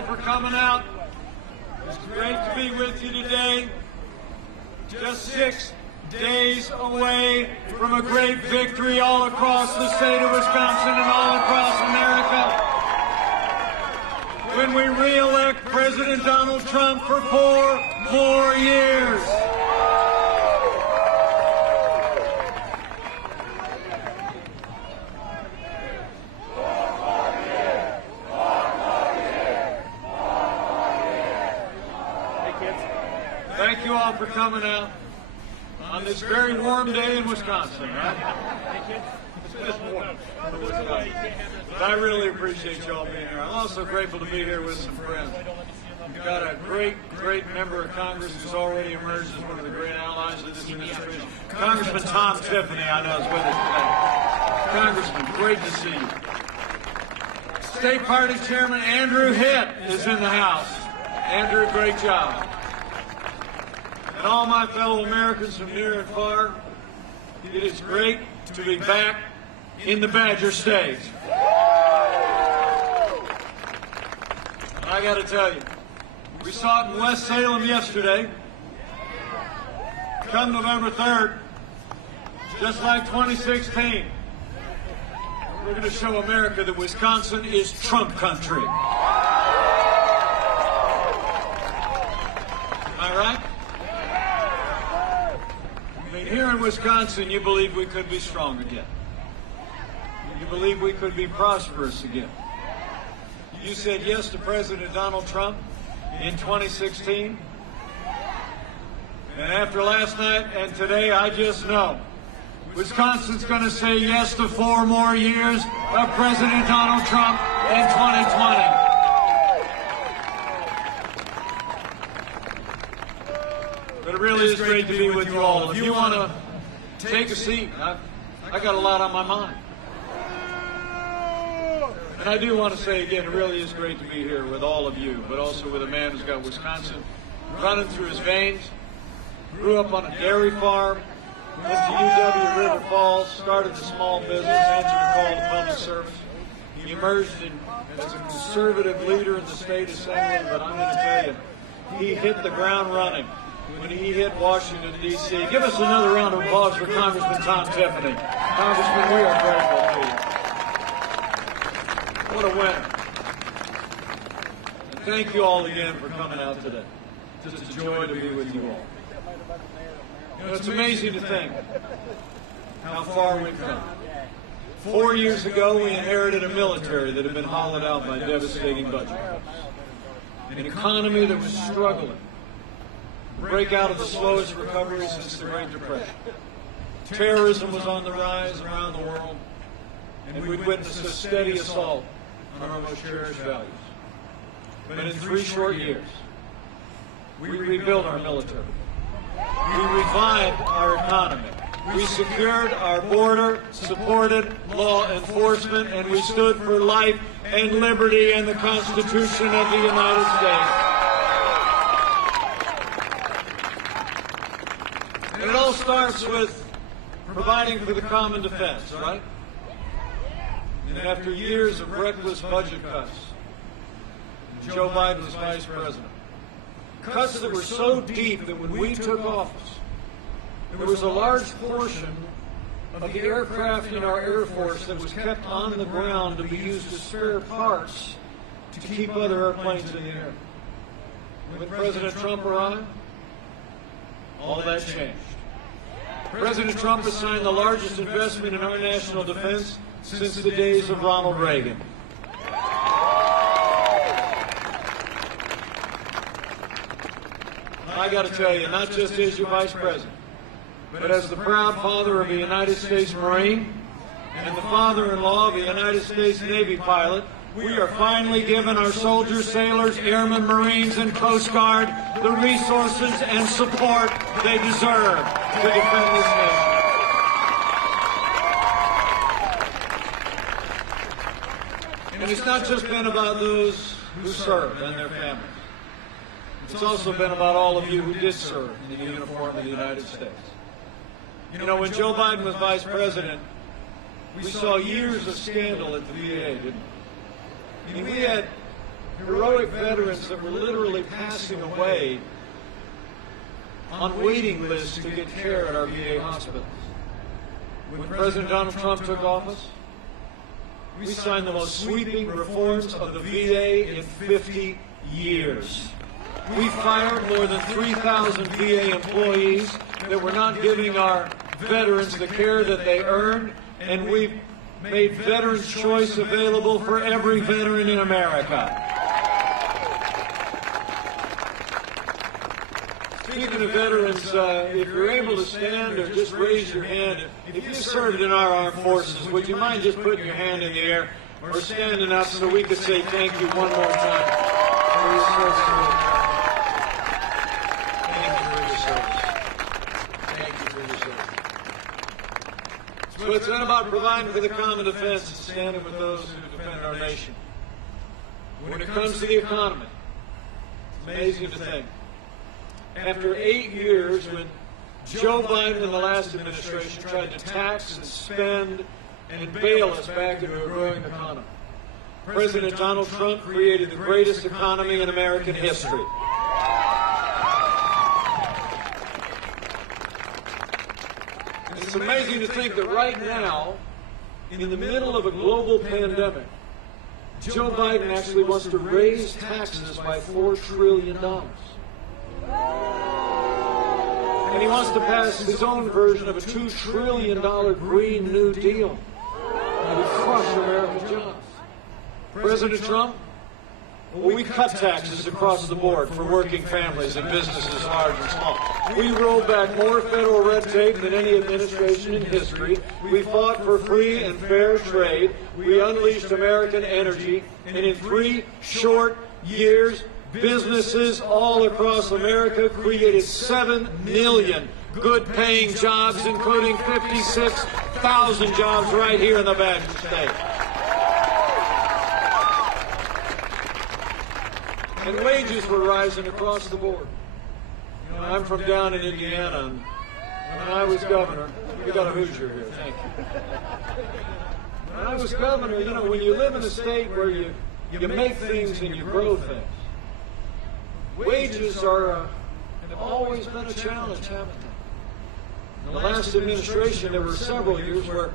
all for coming out. It's great to be with you today. Just 6 days away from a great victory all across the state of Wisconsin and all across America, when we re-elect President Donald Trump for 4 more years. Thank you all for coming out on this very warm day in Wisconsin, right? It's just warm for Wisconsin. But I really appreciate you all being here. I'm also grateful to be here with some friends. We've got a great member of Congress who's already emerged as one of the great allies of this administration. Congressman Tom Tiffany, I know, is with us today. Congressman, great to see you. State Party Chairman Andrew Hitt is in the House. Andrew, great job. And all my fellow Americans from near and far, it is great to be back in the Badger State. I got to tell you, we saw it in West Salem yesterday. Come November 3rd, just like 2016, we're going to show America that Wisconsin is Trump country. Am I right? I mean, here in Wisconsin, you believe we could be strong again. You believe we could be prosperous again. You said yes to President Donald Trump in 2016. And after last night and today, I just know Wisconsin's going to say yes to 4 more years of President Donald Trump in 2020. But it really is great to be with you all. If you want to take a seat, I got a lot on my mind. And I do want to say again, it really is great to be here with all of you, but also with a man who's got Wisconsin running through his veins, grew up on a dairy farm, went to UW River Falls, started a small business, answered a call to public service. He emerged as a conservative leader in the state assembly, but I'm going to tell you, he hit the ground running when he hit Washington, D.C. Give us another round of applause for Congressman Tom Tiffany. Congressman, we are grateful to you. What a winner. And thank you all again for coming out today. Just a joy to be with you all. You know, it's amazing to think how far we've come. 4 years ago, we inherited a military that had been hollowed out by devastating budget cuts. An economy that was struggling to break out of the slowest recovery since the Great Depression. Terrorism was on the rise around the world, and we'd witnessed a steady assault on our most cherished values. But in 3 short years, we rebuilt our military. We revived our economy. We secured our border, supported law enforcement, and we stood for life and liberty and the Constitution of the United States. And it all starts with providing for the common defense, right? And after years of reckless budget cuts, Joe Biden was vice president. Cuts that were so deep that when we took office, there was a large portion of the aircraft in our Air Force that was kept on the ground to be used as spare parts to keep other airplanes in the air. When President Trump arrived, all that changed. President Trump has signed the largest investment in our national defense since the days of Ronald Reagan. I got to tell you, not just as your vice president, but as the proud father of a United States Marine and the father-in-law of a United States Navy pilot, we are finally giving our soldiers, sailors, airmen, Marines, and Coast Guard the resources and support they deserve to defend this nation. And it's not just been about those who served and their families. It's also been about all of you who did serve in the uniform of the United States. You know, when Joe Biden was vice president, we saw years of scandal at the VA, didn't we? I mean, we had heroic veterans that were literally passing away on waiting lists to get care at our VA hospitals. When President Donald Trump took office, we signed the most sweeping reforms of the VA in 50 years. We fired more than 3,000 VA employees that were not giving our veterans the care that they earned, and we've made Veterans Choice available for every veteran in America. Speaking of veterans, if you're able to stand or just raise your hand, if you served in our armed forces, would you mind just putting your hand in the air or standing up so we could say thank you one more time for your service to America? Thank you for your service. Thank you for your service. So it's not about providing for the common defense, it's standing with those who defend our nation. When it comes to the economy, it's amazing to think. After 8 years, when Joe Biden and the last administration tried to tax and spend and bail us back into a growing economy, President Donald Trump created the greatest economy in American history. It's amazing to think that right now, in the middle of a global pandemic, Joe Biden actually wants to raise taxes by $4 trillion. And he wants to pass his own version of a $2 trillion Green New Deal that would crush American jobs. President Trump, well, we cut taxes across the board for working families and businesses large and small. We rolled back more federal red tape than any administration in history. We fought for free and fair trade. We unleashed American energy. And in 3 short years, businesses all across America created 7 million good-paying jobs, including 56,000 jobs right here in the Badger State. And wages were rising across the board. You know, I'm from down in Indiana, and when I was governor, we got a Hoosier here, thank you. When I was governor, you know, when you live in a state where you make things and you grow things, wages have always been a challenge, haven't they? In the last administration, there were several years where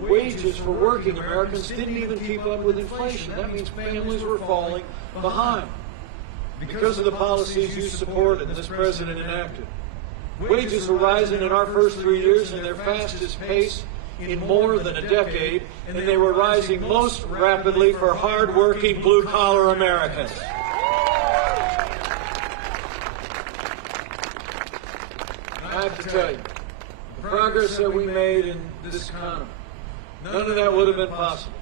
wages for working Americans didn't even keep up with inflation. That means families were falling behind because of the policies you supported and this president enacted. Wages were rising in our first 3 years in their fastest pace in more than a decade, and they were rising most rapidly for hard-working, blue-collar Americans. I have to tell you, the progress that we made in this economy, none of that would have been possible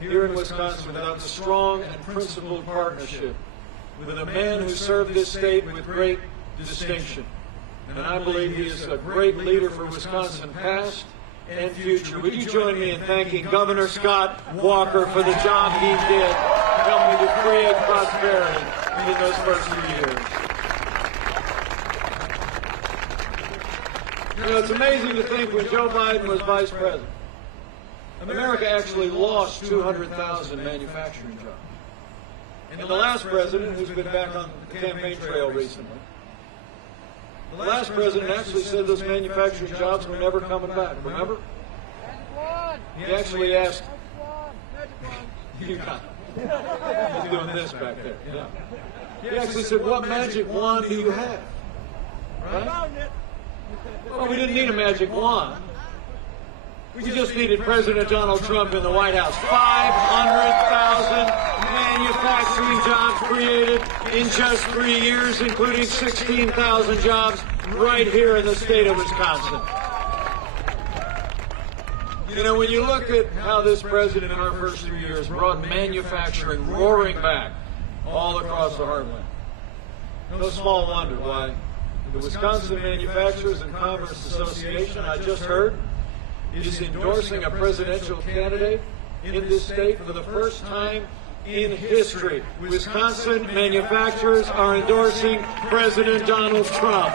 here in Wisconsin without the strong and principled partnership with a man who served this state with great distinction. And I believe he is a great leader for Wisconsin past and future. Would you join me in thanking Governor Scott Walker for the job he did helping to create prosperity in those first 3 years? You know, it's amazing to think when Joe Biden was vice president, America actually lost 200,000 manufacturing jobs. And the last president, who's been back on the campaign trail recently, the last president actually said those manufacturing jobs were never coming back, remember? He actually asked, you got it. He's doing this back there. Yeah. He actually said, what magic wand do you have? Right? Well, we didn't need a magic wand. We just needed President Donald Trump in the White House. 500,000 manufacturing jobs created in just 3 years, including 16,000 jobs right here in the state of Wisconsin. You know, when you look at how this president in our first 3 years brought manufacturing roaring back all across the heartland, no small wonder why the Wisconsin Manufacturers and Commerce Association, I just heard, is endorsing a presidential candidate in this state for the first time in history. Wisconsin manufacturers are endorsing President Donald Trump.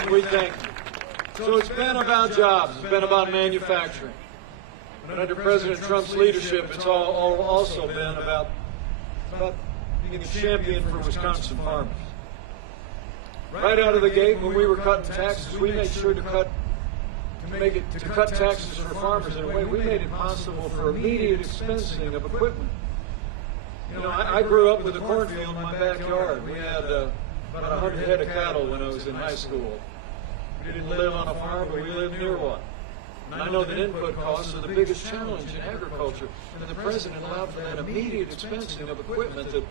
And we thank you. So it's been about jobs. It's been about manufacturing. But under President Trump's leadership, it's all also been about being a champion for Wisconsin farmers. Right out of the gate, when we were cutting taxes, we made sure to cut taxes for farmers in a way. We made it possible for immediate expensing of equipment. You know, I grew up with a cornfield in my backyard. We had about 100 head of cattle when I was in high school. We didn't live on a farm, but we lived near one. And I know that input costs are the biggest challenge in agriculture, and the President allowed for that immediate expensing of equipment that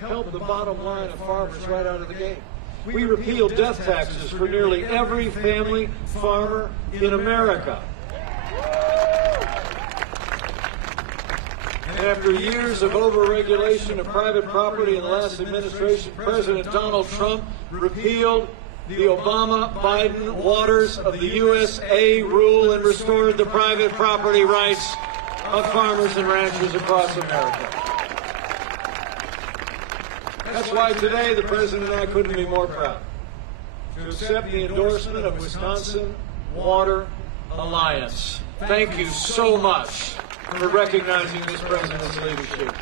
helped the bottom line of farmers right out of the gate. We repealed death taxes for nearly every family farmer in America. And after years of overregulation of private property in the last administration, President Donald Trump repealed the Obama-Biden Waters of the USA rule and restored the private property rights of farmers and ranchers across America. That's why today the President and I couldn't be more proud to accept the endorsement of Wisconsin Water Alliance. Thank you so much for recognizing this President's leadership.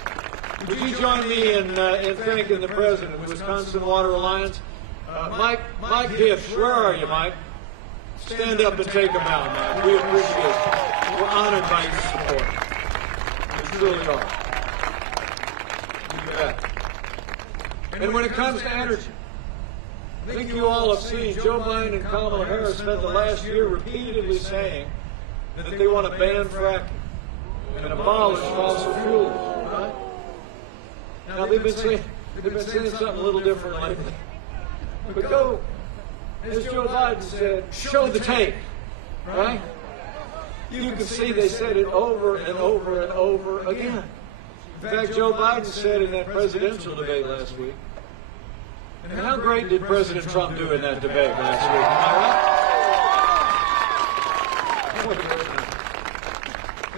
Would you join me in thanking the President of Wisconsin Water Alliance? Mike Gibbs, where are you, Mike? Stand up and take a bow, Mike. We appreciate you. We're honored by your support. We truly are. You bet. And when it comes to energy, I think you all have seen Joe Biden and Kamala Harris spent the last year repeatedly saying that they want to ban fracking and abolish fossil fuels. Right? Now they've been saying something a little different lately. But go, as Joe Biden said, show the tape, right? You can see they said it over and over and over again. In fact, Joe Biden said in that presidential debate last week, and how great did President Trump do in that debate last week? Am I right?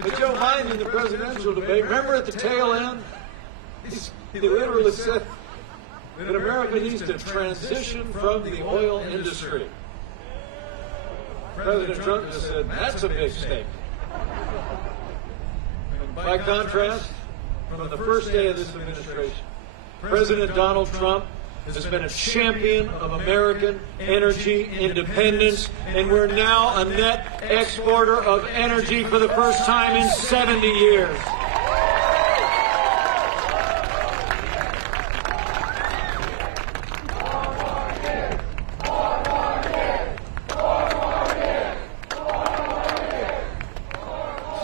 But Joe Biden in the presidential debate, remember at the tail end, he literally said that America needs to transition from the oil industry. President Trump just said, that's a big statement. By contrast, from the first day of this administration, President Donald Trump has been a champion of American energy independence, and we're now a net exporter of energy for the first time in 70 years.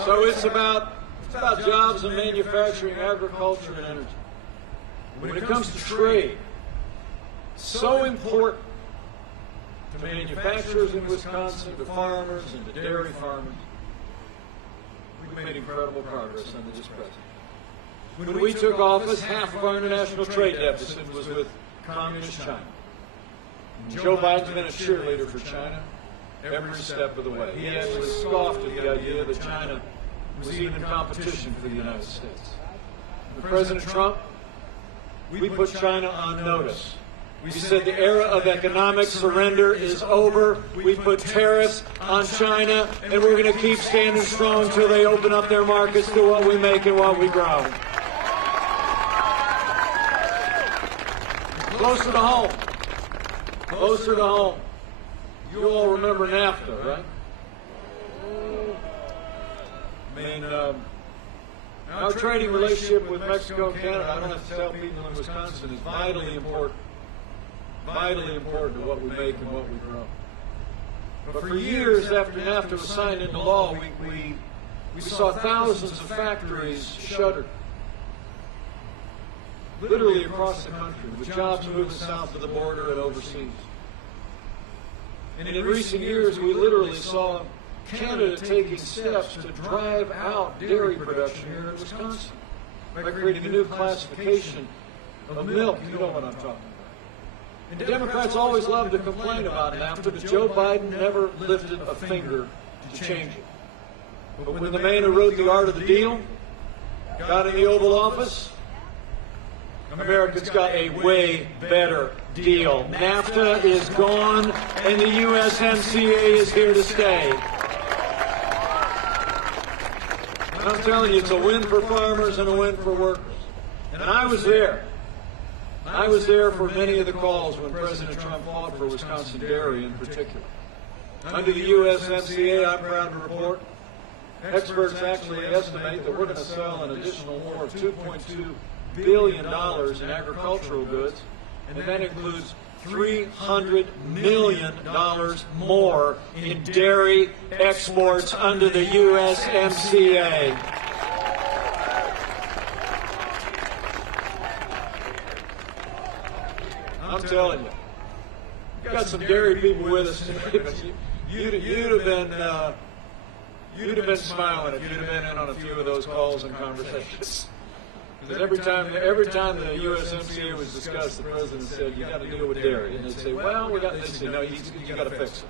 So it's about jobs in manufacturing, agriculture, and energy. When it comes to trade, so important to manufacturers in Wisconsin, to farmers, and to dairy farmers. We've made incredible progress under this president. When we took office, half of our international trade deficit was with communist China. And Joe Biden's been a cheerleader for China every step of the way. He actually scoffed at the idea that China was even competition for the United States. With President Trump, we put China on notice. We said the era of economic surrender is over. We put tariffs on China, and we're going to keep standing strong until they open up their markets to what we make and what we grow. Closer to home. Closer to home. You all remember NAFTA, right? I mean, our trading relationship with Mexico and Canada, I don't have to tell people in Wisconsin, is vitally important. Vitally important to what we make and what we grow. But for years after NAFTA was signed into law, we saw thousands of factories shuttered. Literally across the country, with jobs moving south of the border and overseas. And in recent years, we literally saw Canada taking steps to drive out dairy production here in Wisconsin by creating a new classification of milk. You know what I'm talking about. And Democrats always love to complain about NAFTA, but Joe Biden never lifted a finger to change it. But when the man who wrote The Art of the Deal got in the Oval Office, America's got a way better deal. NAFTA is gone, and the USMCA is here to stay. And I'm telling you, it's a win for farmers and a win for workers. And I was there. I was there for many of the calls when President Trump fought for Wisconsin dairy in particular. Under the USMCA, I'm proud to report, experts actually estimate that we're going to sell an additional more of $2.2 billion in agricultural goods, and that includes $300 million more in dairy exports under the USMCA. I'm telling you, we've got some dairy people with us today, but you'd have been smiling if you'd have been in on a few of those calls and conversations. Because every time the USMCA was discussed, the president said, "You got to deal with dairy," and they'd say, "Well, they'd say, no, you got to fix it."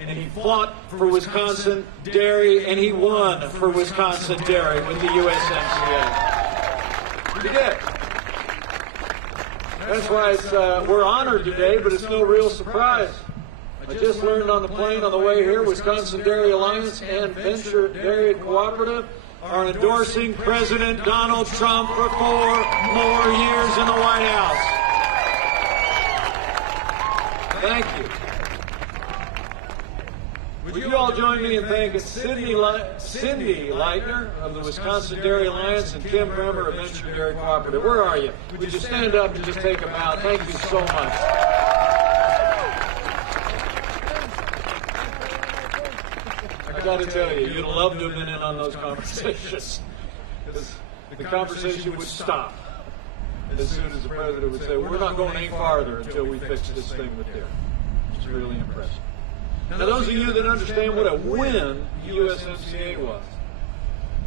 And he fought for Wisconsin dairy, and he won for Wisconsin dairy with the USMCA. He did. That's why we're honored today, but it's no real surprise. I just learned on the plane on the way here, Wisconsin Dairy Alliance and Venture Dairy Cooperative are endorsing President Donald Trump for 4 more years in the White House. Thank you. Would you all join me in thanking Cindy Leitner of the Wisconsin Dairy Alliance and Kim Bremer of Venture Dairy Cooperative? Where are you? Would you stand up and just take a bow? Thank you so much. I got to tell you, you'd love to have been in on those conversations. Because the conversation would stop as soon as the president would say, "We're not going any farther until we fix this thing with dairy." It's really impressive. Now, those of you that understand what a win the USMCA was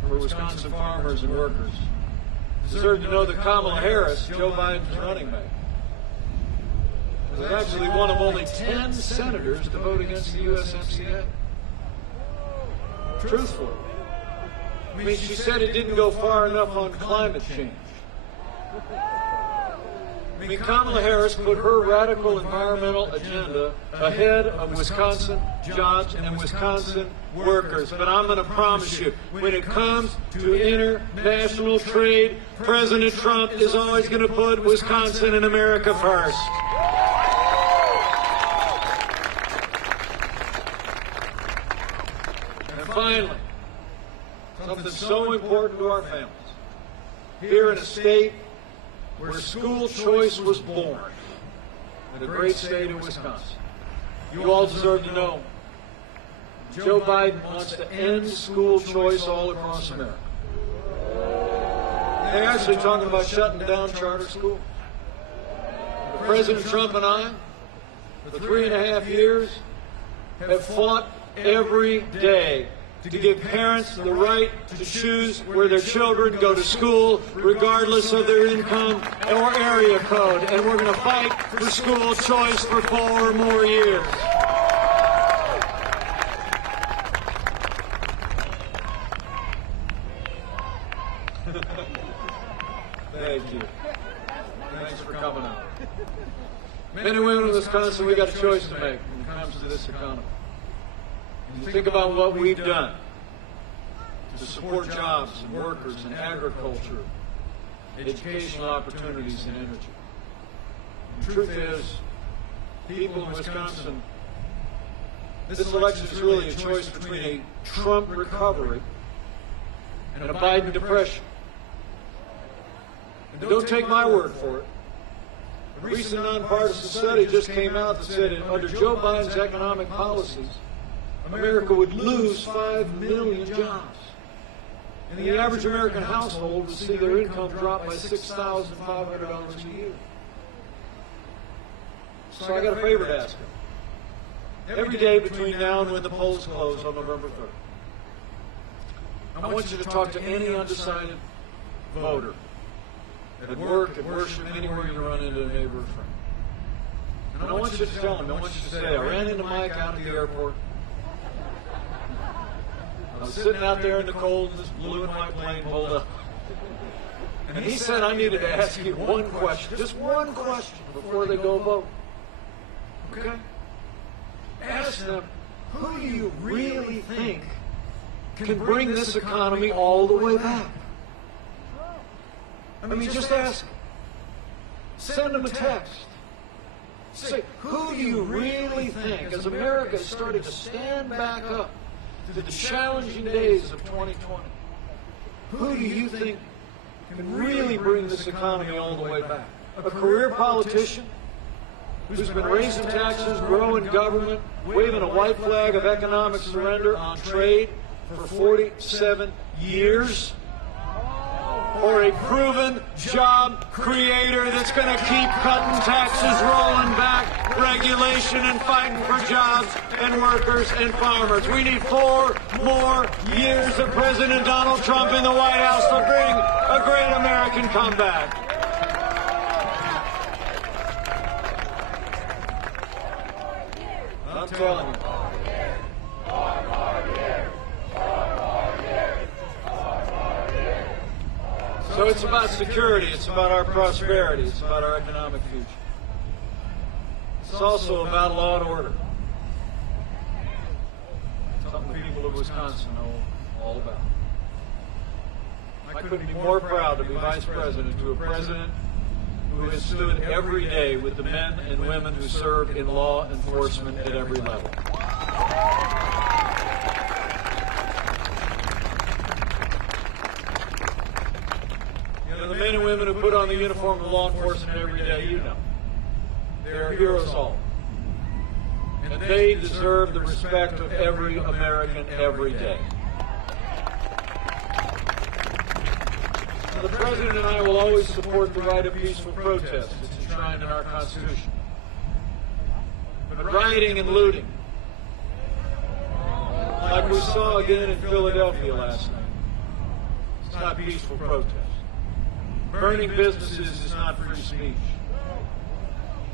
for Wisconsin farmers and workers deserve to know that Kamala Harris, Joe Biden's running mate, was actually one of only 10 senators to vote against the USMCA. Truthfully. I mean, she said it didn't go far enough on climate change. I mean, Kamala Harris put her radical environmental agenda ahead of Wisconsin jobs and Wisconsin workers. But I'm going to promise you, when it comes to international trade, President Trump is always going to put Wisconsin and America first. And finally, something so important to our families. Here in a state where school choice was born, in the great state of Wisconsin, you all deserve to know Joe Biden wants to end school choice all across America. They're actually talking about shutting down charter schools. President Trump and I, for 3.5 years, have fought every day to give parents the right to choose where their children go to school, regardless of their income or area code. And we're going to fight for school choice for 4 more years. Thank you. Thanks for coming out. Men and women in Wisconsin, we got a choice to make when it comes to this economy. You think about what we've done to support jobs and workers and agriculture, educational opportunities and energy. The truth is, people in Wisconsin, this election is really a choice between a Trump recovery and a Biden depression. And don't take my word for it. A recent nonpartisan study just came out that said that under Joe Biden's economic policies, America would lose 5 million jobs. And the average American household would see their income drop by $6,500 a year. So I got a favor to ask you. Every day between now and when the polls close on November 3rd, I want you to talk to any undecided voter at work, at worship, anywhere you run into a neighbor or friend. And I want you to tell them, I want you to say, I ran into Mike out at the airport. I was sitting out there in the cold, and this blue and white plane pulled up. And he said I needed to ask you one question, just one question, before they go vote. Okay? Ask them, who do you really think can bring this economy all the way back. I mean, just ask. Send them a text. Say, who do you really think, as America is starting to stand back up to the challenging days of 2020, who do you think can really bring this economy all the way back? A career politician who's been raising taxes, growing government, waving a white flag of economic surrender on trade for 47 years? Or a proven job creator that's going to keep cutting taxes, rolling back regulation, and fighting for jobs and workers and farmers? We need 4 more years of President Donald Trump in the White House to bring a great American comeback. I'm telling you. So it's about security, it's about our prosperity, it's about our economic future. It's also about law and order. Something the people of Wisconsin know all about. I couldn't be more proud to be vice president to a president who has stood every day with the men and women who serve in law enforcement at every level. The men and women who put on the uniform of law enforcement every day, you know. They're heroes all. And they deserve the respect of every American every day. Now, the President and I will always support the right of peaceful protest. It's enshrined in our Constitution. But rioting and looting, like we saw again in Philadelphia last night, it's not peaceful protest. Burning businesses is not free speech.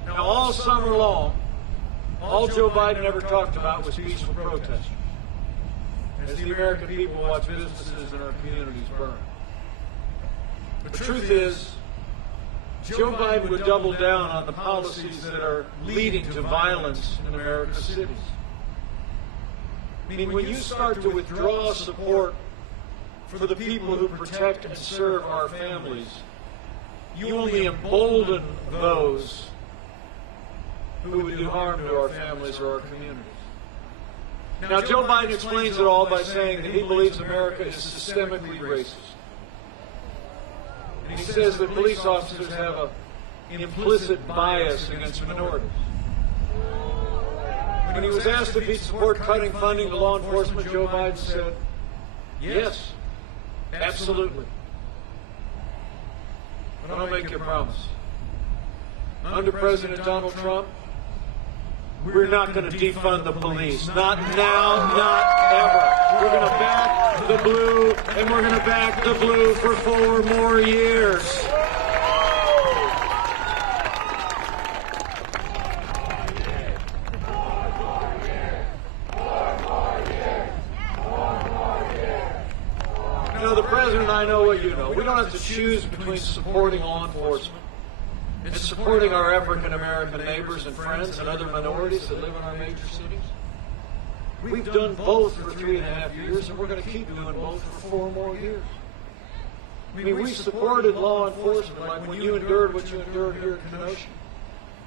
Now, all summer long, all Joe Biden ever talked about was peaceful protest, as the American people watch businesses in our communities burn. The truth is, Joe Biden would double down on the policies that are leading to violence in America's cities. I mean, when you start to withdraw support for the people who protect and serve our families, you only embolden those who would do harm to our families or our communities. Now, Joe Biden explains it all by saying that he believes America is systemically racist. And he says that police officers have an implicit bias against minorities. When he was asked if he'd support cutting funding to law enforcement, Joe Biden said, yes, absolutely. But I'll make you a promise. Under President Donald Trump, we're not going to defund the police. Not now, not ever. We're going to back the blue, and we're going to back the blue for 4 more years. You know, the President and I know what you know. We don't have to choose between supporting law enforcement and supporting our African American neighbors and friends and other minorities that live in our major cities. We've done both for 3.5 years, and we're going to keep doing both for 4 more years. I mean, we supported law enforcement, like when you endured what you endured here in Kenosha.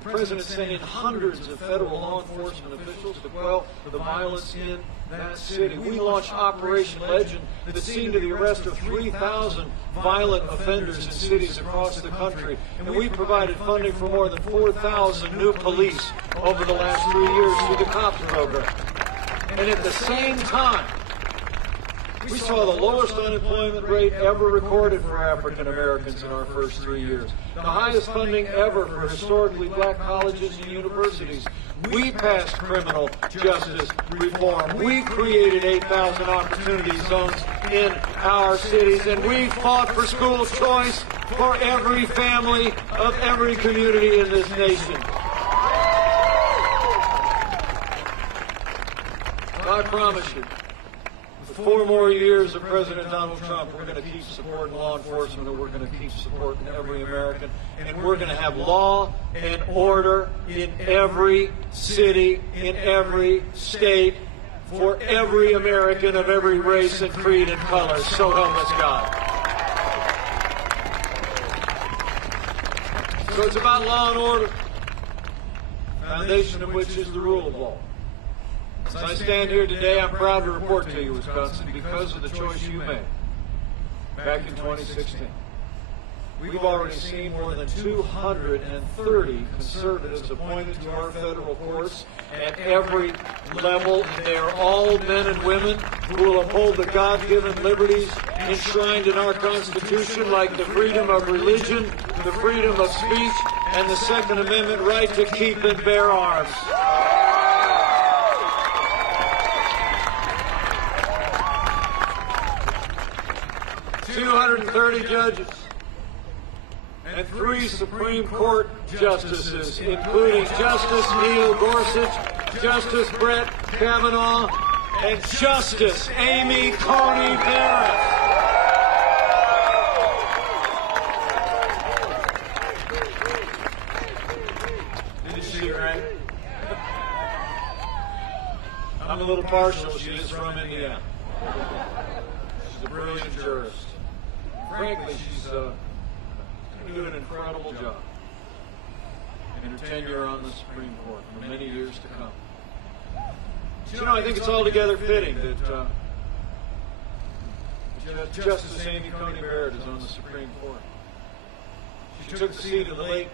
The President sent in hundreds of federal law enforcement officials to quell the violence in that city. We launched Operation Legend that seen to the arrest of 3,000 violent offenders in cities across the country. And we provided funding for more than 4,000 new police over the last 3 years through the COPS program. And at the same time, we saw the lowest unemployment rate ever recorded for African Americans in our first 3 years. The highest funding ever for historically black colleges and universities. We passed criminal justice reform. We created 8,000 opportunity zones in our cities. And we fought for school choice for every family of every community in this nation. I promise you, with 4 more years of President Donald Trump, we're going to keep supporting law enforcement, and we're going to keep supporting every American, and we're going to have law and order in every city, in every state, for every American of every race and creed and color. So help us God. So it's about law and order, foundation of which is the rule of law. As I stand here today, I'm proud to report to you, Wisconsin, because of the choice you made back in 2016. We've already seen more than 230 conservatives appointed to our federal courts at every level. They are all men and women who will uphold the God-given liberties enshrined in our Constitution, like the freedom of religion, the freedom of speech, and the Second Amendment right to keep and bear arms. $230 judges and 3 Supreme Court justices, including Justice Neil Gorsuch, Justice Brett Kavanaugh, and Justice Amy Coney Barrett. Did you see her, right? I'm a little partial. She is from Indiana. She's a brilliant jurist. Frankly, she's doing an incredible job in her tenure on the Supreme Court for many years to come. You know, I think it's altogether fitting that Justice Amy Coney Barrett is on the Supreme Court. She took the seat of the late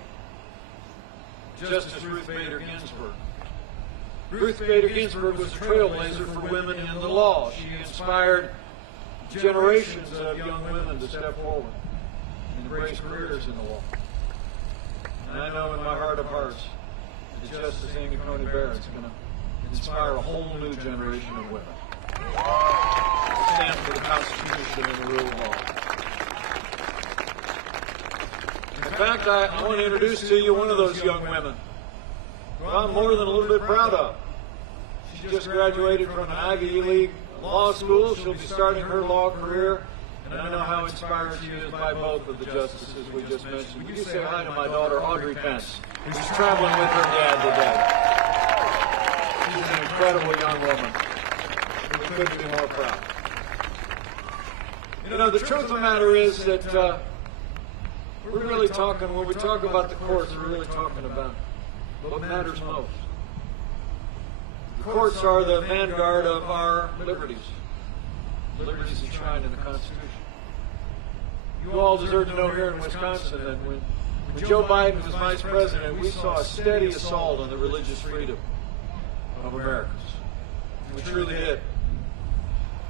Justice Ruth Bader Ginsburg. Ruth Bader Ginsburg was a trailblazer for women in the law. She inspired generations of young women to step forward and embrace careers in the law. And I know in my heart of hearts that Justice Amy Coney Barrett is going to inspire a whole new generation of women to stand for the Constitution and the rule of law. In fact, I want to introduce to you one of those young women who I'm more than a little bit proud of. She just graduated from an Ivy League law school. She'll be starting her law career, and I know how inspired she is by both of the justices we just mentioned. Would you say hi to my daughter, Audrey Pence, who's traveling with her dad today? She's an incredible young woman. We couldn't be more proud. You know, the truth of the matter is that we're really talking, when we talk about the courts, we're really talking about what matters most. The courts are the vanguard of our liberties. Liberties enshrined in the Constitution. You all deserve to know here in Wisconsin that when Joe Biden was vice president, we saw a steady assault on the religious freedom of Americans. We truly did.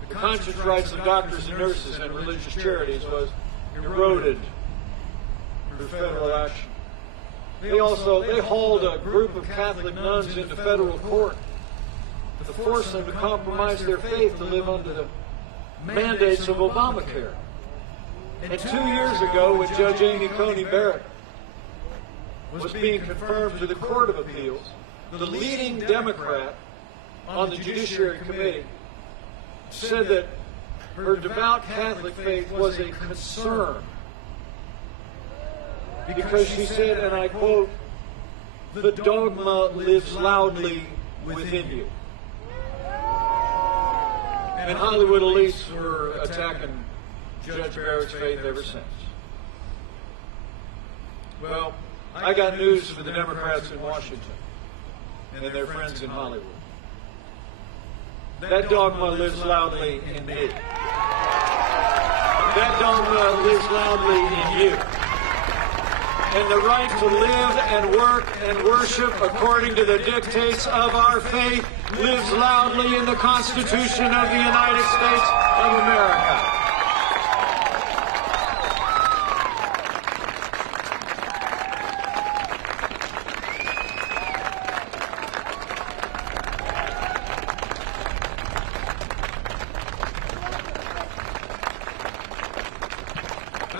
The conscience rights of doctors and nurses and religious charities was eroded through federal action. They hauled a group of Catholic nuns into federal court to force them to compromise their faith to live under the mandates of Obamacare. And 2 years ago, when Judge Amy Coney Barrett was being confirmed to the Court of Appeals, the leading Democrat on the Judiciary Committee said that her devout Catholic faith was a concern because she said, and I quote, "The dogma lives loudly within you." And Hollywood elites were attacking Judge Barrett's faith ever since. Well, I got news for the Democrats in Washington and their friends in Hollywood. That dogma lives loudly in me. That dogma lives loudly in you. And the right to live and work and worship according to the dictates of our faith lives loudly in the Constitution of the United States of America.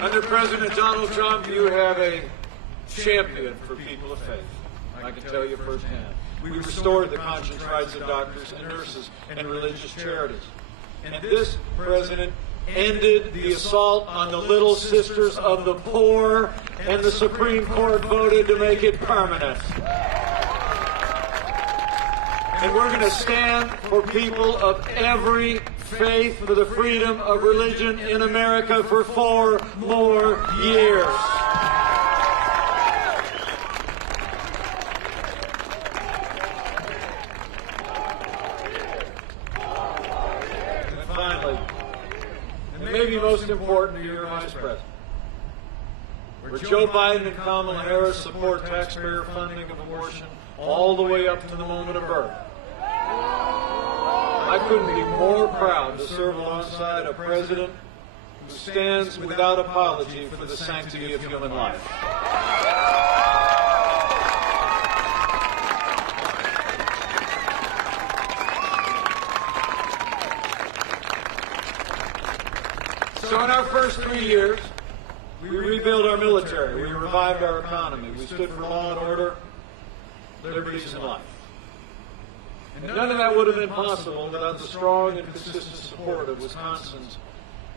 Under President Donald Trump, you have a champion for people of faith. I can tell you firsthand. We restored the conscience rights of doctors and nurses and religious charities. And this president ended the assault on the little sisters of the poor, and the Supreme Court voted to make it permanent. And we're going to stand for people of every faith for the freedom of religion in America for 4 more years. And finally, and maybe most important to your Vice President, where Joe Biden and Kamala Harris support taxpayer funding of abortion all the way up to the moment of birth. I couldn't be more proud to serve alongside a president who stands without apology for the sanctity of human life. So in our first 3 years, we rebuilt our military, we revived our economy, we stood for law and order, liberties, and life. And none of that would have been possible without the strong and consistent support of Wisconsin's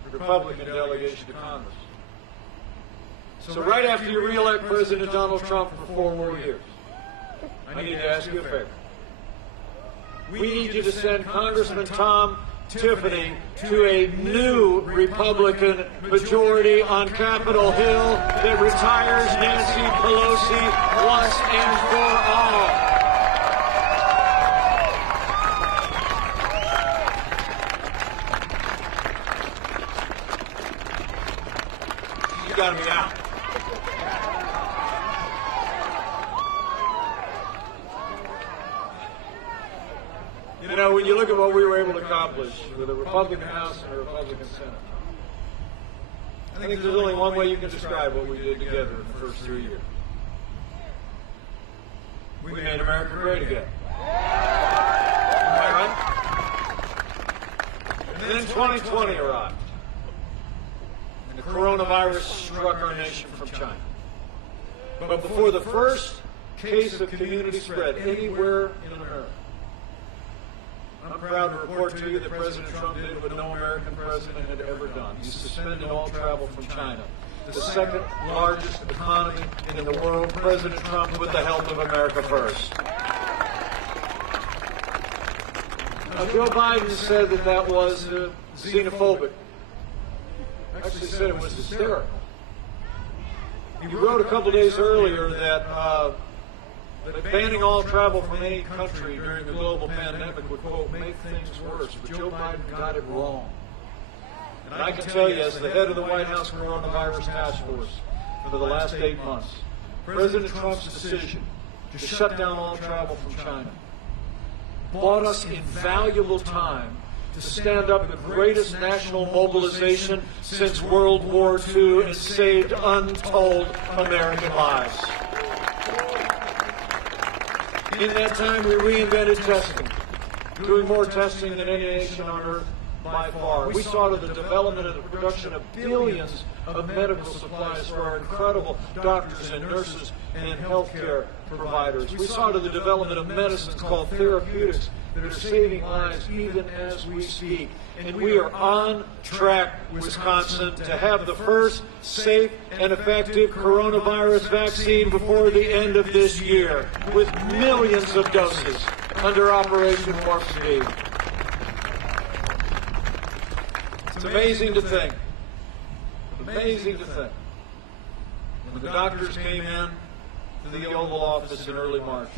Republican delegation to Congress. So right after you re-elect President Donald Trump for 4 more years, I need to ask you a favor. We need you to send Congressman Tom Tiffany to a new Republican majority on Capitol Hill that retires Nancy Pelosi once and for all. You got me out. You know, when you look at what we were able to accomplish with a Republican House and a Republican Senate, I think there's only one way you can describe what we did together in the first 3 years. We made America great again. Am I right? And then 2020 arrived. And the coronavirus struck our nation from China. But before the first case of community spread anywhere in America, I'm proud to report to you that President Trump did what no American president had ever done. He suspended all travel from China, the second largest economy in the world. President Trump put the health of America first. Now, Joe Biden said that was xenophobic. Actually said it was hysterical. He wrote a couple days earlier that banning all travel from any country during the global pandemic would, quote, make things worse. But Joe Biden got it wrong. And I can tell you, as the head of the White House Coronavirus Task Force for the last 8 months, President Trump's decision to shut down all travel from China bought us invaluable time to stand up the greatest national mobilization since World War II and saved untold American lives. In that time, we reinvented testing, doing more testing than any nation on earth by far. We saw to the development and the production of billions of medical supplies for our incredible doctors and nurses and healthcare providers. We saw to the development of medicines called therapeutics that are saving lives even as we speak. And we are on track, Wisconsin, to have the first safe and effective coronavirus vaccine before the end of this year, with millions of doses under Operation Warp Speed. It's amazing to think. Amazing to think. When the doctors came in to the Oval Office in early March,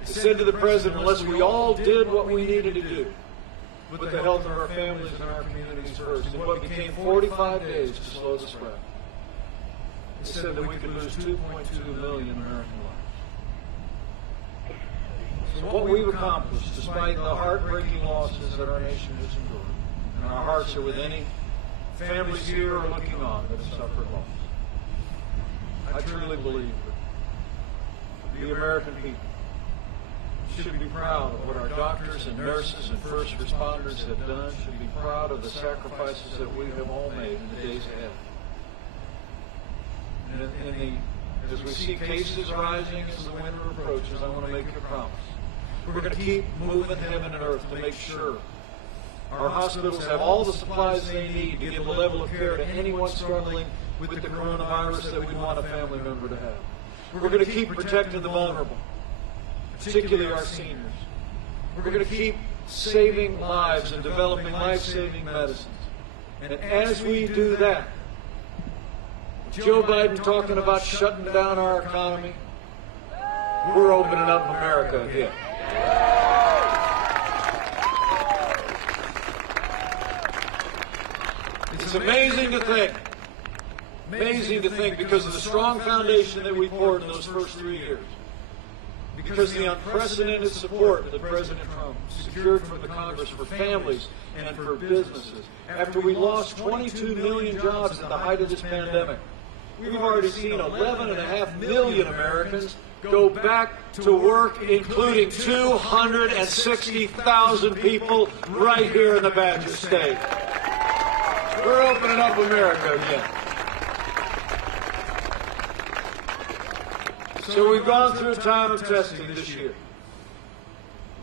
they said to the President, unless we all did what we needed to do, put the health of our families and our communities first, in what became 45 days to slow the spread, they said that we could lose 2.2 million American lives. So what we've accomplished, despite the heartbreaking losses that our nation has endured, and our hearts are with any families here or looking on that have suffered loss, I truly believe that the American people should be proud of what our doctors and nurses and first responders have done, should be proud of the sacrifices that we have all made in the days ahead. And as we see cases rising as the winter approaches, I want to make you a promise. We're going to keep moving heaven and earth to make sure our hospitals have all the supplies they need to give the level of care to anyone struggling with the coronavirus that we want a family member to have. We're going to keep protecting the vulnerable, particularly our seniors, We're going to keep saving lives and developing life-saving medicines. And as we do that, Joe Biden talking about shutting down our economy, we're opening up America again. It's amazing to think because of the strong foundation that we poured in those first 3 years, because of the unprecedented support that President Trump secured from the Congress for families and for businesses. After we lost 22 million jobs at the height of this pandemic, we've already seen 11.5 million Americans go back to work, including 260,000 people right here in the Badger State. We're opening up America again. So we've gone through a time of testing this year.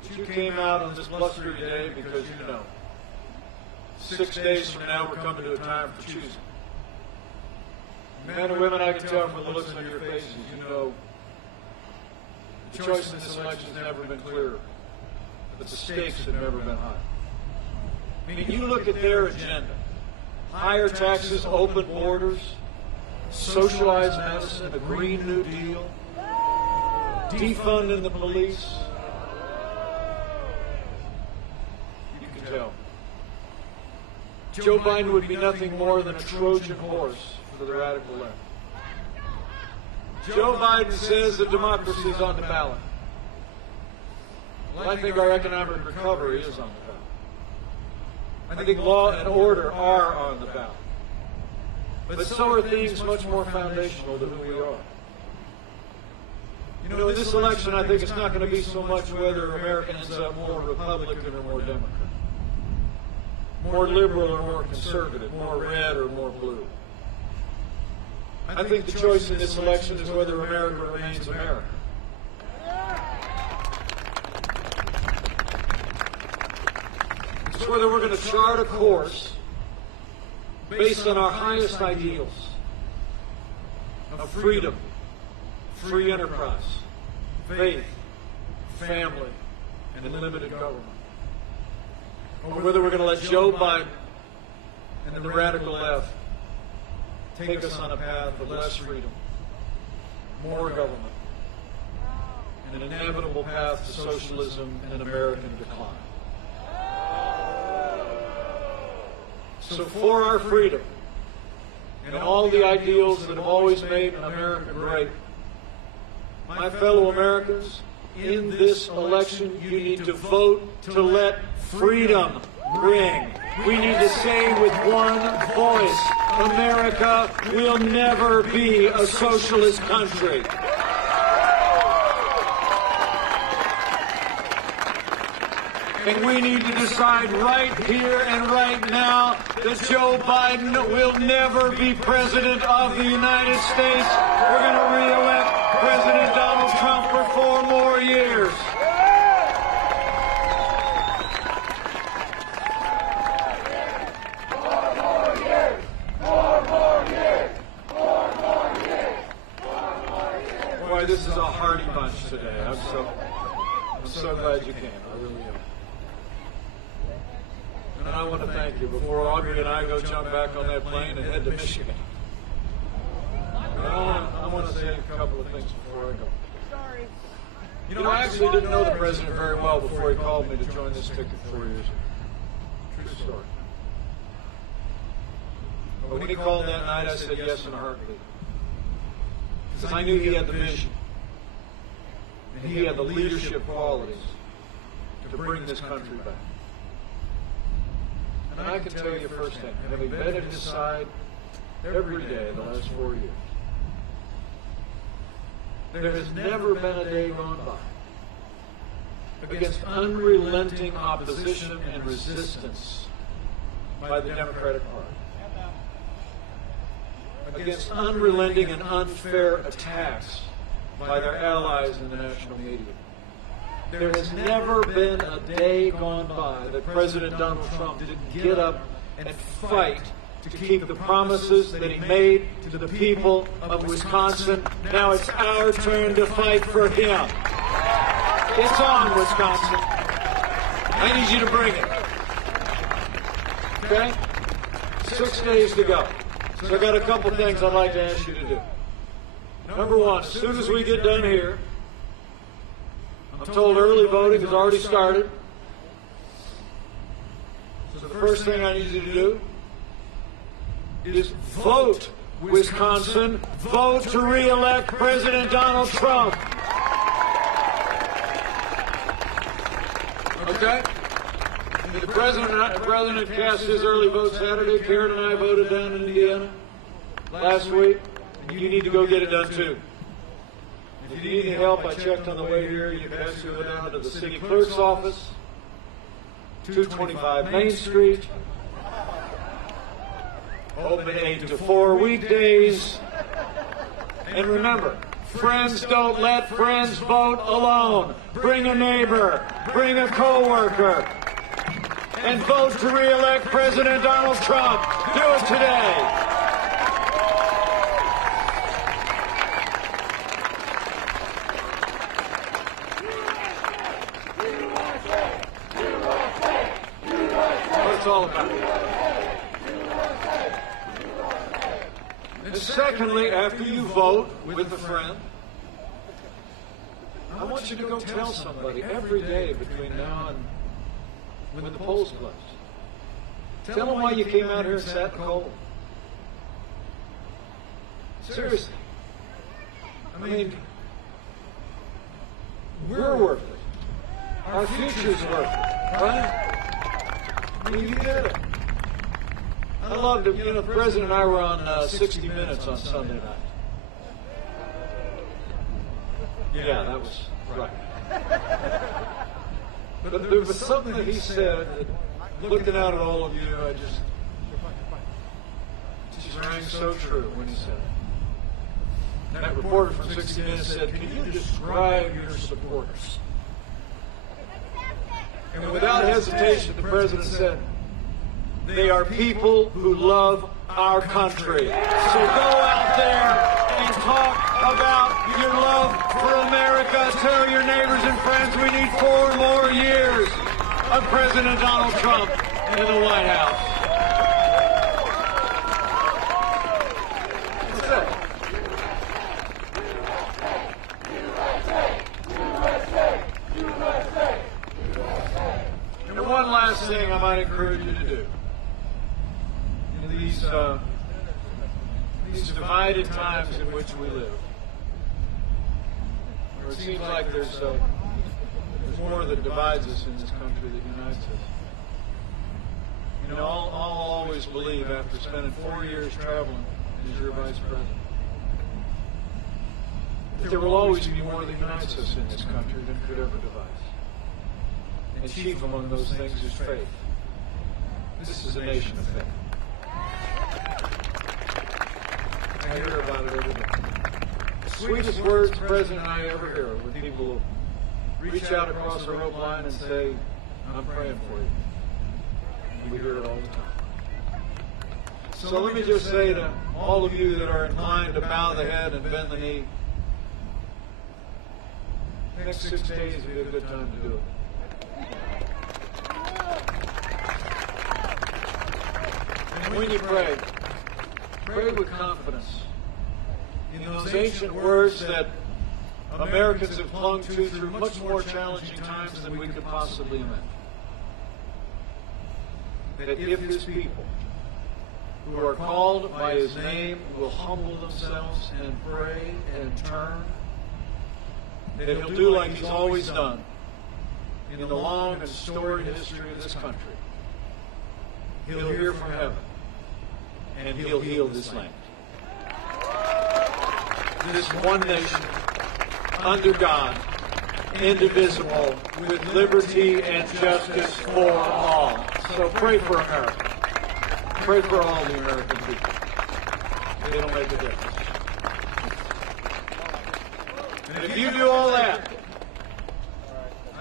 But you came out on this blustery day because you know 6 days from now we're coming to a time for choosing. Men and women, I can tell from the looks on your faces, you know the choice in this election has never been clearer, but the stakes have never been higher. I mean, you look at their agenda: higher taxes, open borders, socialized medicine, a Green New Deal, defunding the police. You can tell. Joe Biden would be nothing more than a Trojan horse for the radical left. Joe Biden says that democracy is on the ballot. Well, I think our economic recovery is on the ballot. I think law and order are on the ballot. But so are things much more foundational than who we are. You know, in this election, I think it's not going to be so much whether America ends up more Republican or more Democrat, more liberal or more conservative, more red or more blue. I think the choice in this election is whether America remains America. It's whether we're going to chart a course based on our highest ideals of freedom, free enterprise, faith, family, and limited government. Or whether we're going to let Joe Biden and the radical left take us on a path of less freedom, more government, and an inevitable path to socialism and American decline. So for our freedom and all the ideals that have always made America great, my fellow Americans, in this election, you need to vote to let freedom ring. We need to say with one voice, America will never be a socialist country. And we need to decide right here and right now that Joe Biden will never be President of the United States. We're going to re-elect President Donald Trump for 4 more years. Boy, this is a hearty bunch today. I'm so glad you came. I really am. And I want to thank you before Audrey and I go jump back on that plane and head to Michigan. I want to say a couple of things before I go. Sorry. You know, I actually didn't know the president very well before he called me to join this ticket 4 years ago. True story. But when he called that night, I said yes in a heartbeat. Because I knew he had the vision. And he had the leadership qualities to bring this country back. And I can tell you firsthand, having been at his side every day the last 4 years, there has never been a day gone by against unrelenting opposition and resistance by the Democratic Party, against unrelenting and unfair attacks by their allies in the national media. There has never been a day gone by that President Donald Trump didn't get up and fight to keep the promises that he made to the people of Wisconsin. Now it's our turn to fight for him. It's on, Wisconsin. I need you to bring it. Okay? 6 days to go. So I got a couple things I'd like to ask you to do. Number one, as soon as we get done here, I'm told early voting has already started. So the first thing I need you to do is vote, Wisconsin. Vote to re-elect President Donald Trump. Okay? The president cast his early vote Saturday. Karen and I voted down in Indiana last week. You need to go get it done too. If you need any help, I checked on the way here. You can actually go down to the city clerk's office, 225 Main Street. Open 8 to 4 weekdays. And remember, friends don't let friends vote alone. Bring a neighbor, bring a coworker, and vote to re-elect President Donald Trump. Do it today. What it's all about. And secondly, after you vote with a friend, I want you to go tell somebody every day between now and when the polls close. Tell them why you came out here and sat in the cold. Seriously. I mean, we're worth it. Our future's worth it, right? I mean, you get it. I loved it. You know, the President and I were on 60 Minutes on Sunday night. Yeah, that was right. But there was something that he said that, looking out at all of you, it just rang so true when he said it. And that reporter from 60 Minutes said, "Can you describe your supporters?" And without hesitation, the President said, "They are people who love our country." So go out there and talk about your love for America. Tell your neighbors and friends we need 4 more years of President Donald Trump in the White House. That's it. And one last thing I might encourage you to do. These divided times in which we live, where it seems like there's more that divides us in this country than unites us. You know, I'll always believe, after spending 4 years traveling as your vice president, that there will always be more that unites us in this country than could ever divide us. And chief among those things is faith. This is a nation of faith. I hear about it every day. The sweetest words the President and I ever hear are when people reach out across the rope line and say, "I'm praying for you." And we hear it all the time. So let me just say to all of you that are inclined to bow the head and bend the knee, the next 6 days will be a good time to do it. And when you pray with confidence in those ancient words that Americans have clung to through much more challenging times than we could possibly imagine. That if his people, who are called by his name, will humble themselves and pray and turn, that he'll do like he's always done in the long and storied history of this country. He'll hear from heaven, and he'll heal this land. This one nation, under God, indivisible, with liberty and justice for all. So pray for America. Pray for all the American people. It'll make a difference. And if you do all that,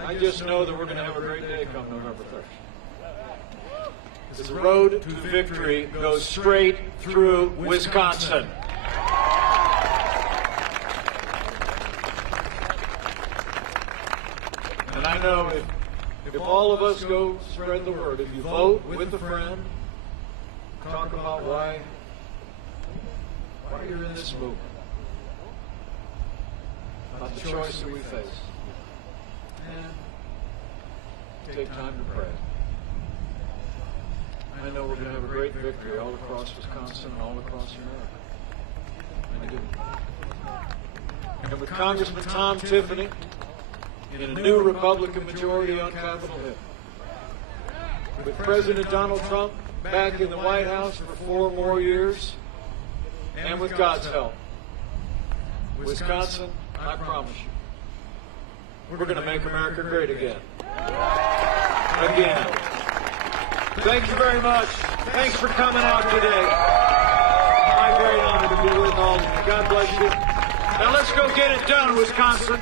I just know that we're going to have a great day come November 1st. Because the road to victory goes straight through Wisconsin. And I know if all of us go spread the word, if you vote with a friend, talk about why you're in this movement, about the choice that we face, and take time to pray. I know we're going to have a great victory all across Wisconsin and all across America. And we do. And with Congressman Tom Tiffany in a new Republican majority on Capitol Hill, with President Donald Trump back in the White House for 4 more years, and with God's help, Wisconsin, I promise you, we're going to make America great again. Again. Thank you very much. Thanks for coming out today. My great honor to be with all of you. God bless you. Now let's go get it done, Wisconsin.